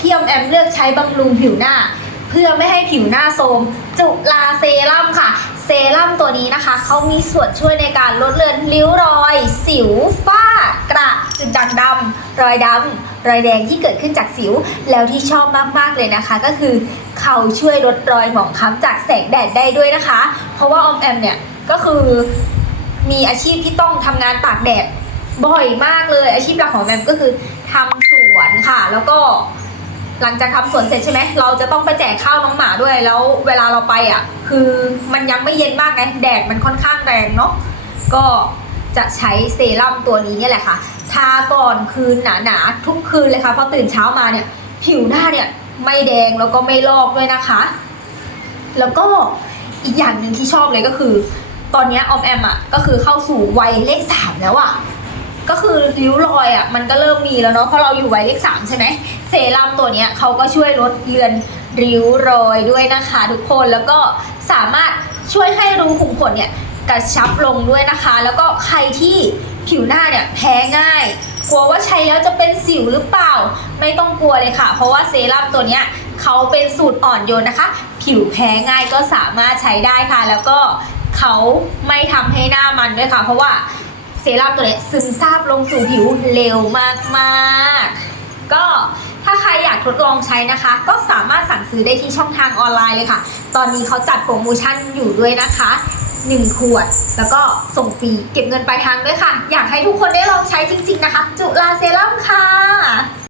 ที่อมแอมเลือกใช้บำรุงผิวหน้า เพื่อไม่ให้ผิวหน้าโทรมจุลาเซรั่มค่ะ เซรั่มตัวนี้นะคะเขามีส่วนช่วยในการลดเลือนริ้วรอย สิวฝ้ากระจุดด่างดำรอยดำรอยแดงที่เกิดขึ้นจากสิว แล้วที่ชอบมากๆเลยนะคะ ก็คือเขาช่วยลดรอยหมองคล้ำจากแสงแดดได้ด้วยนะคะ เพราะว่าออมแอมเนี่ยก็คือมีอาชีพที่ต้องทำงานตากแดดบ่อยมากเลย อาชีพหลักของแอมก็คือทำสวนค่ะ แล้วก็ หลังจากทำสวนเสร็จใช่ไหมเราจะต้องไปแจกข้าวน้องหมาด้วยแล้วเวลาเราไปอะ คือมันยังไม่เย็นมากไงแดดมันค่อนข้างแรงเนาะก็จะใช้เซรั่มตัวนี้เนี่ยแหละค่ะทาก่อนคืนหนาๆทุกคืนเลยค่ะพอตื่นเช้ามาเนี่ย ผิวหน้าเนี่ยไม่แดงแล้วก็ไม่ลอกด้วยนะคะ แล้วก็อีกอย่างหนึ่งที่ชอบเลยก็คือ ตอนนี้ออมแอมอะก็คือเข้าสู่วัยเลขสามแล้วอะ ก็คือริ้วรอยอะมันก็เริ่มมีแล้วเนาะเพราะเราอยู่ไวยเลขสามใช่ไหมเซรั่มตัวเนี้ยเขาก็ช่วยลดเลือนริ้วรอยด้วยนะคะทุกคนแล้วก็สามารถช่วยให้รูขุมขนเนี่ยกระชับลงด้วยนะคะ แล้วก็ใครที่ผิวหน้าเนี่ยแพ้ง่าย กลัวว่าใช้แล้วจะเป็นสิวหรือเปล่า ไม่ต้องกลัวเลยค่ะ เพราะว่าเซรั่มตัวเนี้ยเขาเป็นสูตรอ่อนโยนนะคะ ผิวแพ้ง่ายก็สามารถใช้ได้ค่ะ แล้วก็เขาไม่ทำให้หน้ามันด้วยค่ะ เพราะว่า เซรั่มตัวเนี้ยซึมซาบลงสู่ผิวเร็วมากๆ ก็ถ้าใครอยากทดลองใช้นะคะ ก็สามารถสั่งซื้อได้ที่ช่องทางออนไลน์เลยค่ะ ตอนนี้เขาจัดโปรโมชั่นอยู่ด้วยนะคะ 1 ขวด แล้วก็ส่งฟรีเก็บเงินปลายทางด้วยค่ะ อยากให้ทุกคนได้ลองใช้จริง ๆนะคะ จุลาเซรั่มค่ะ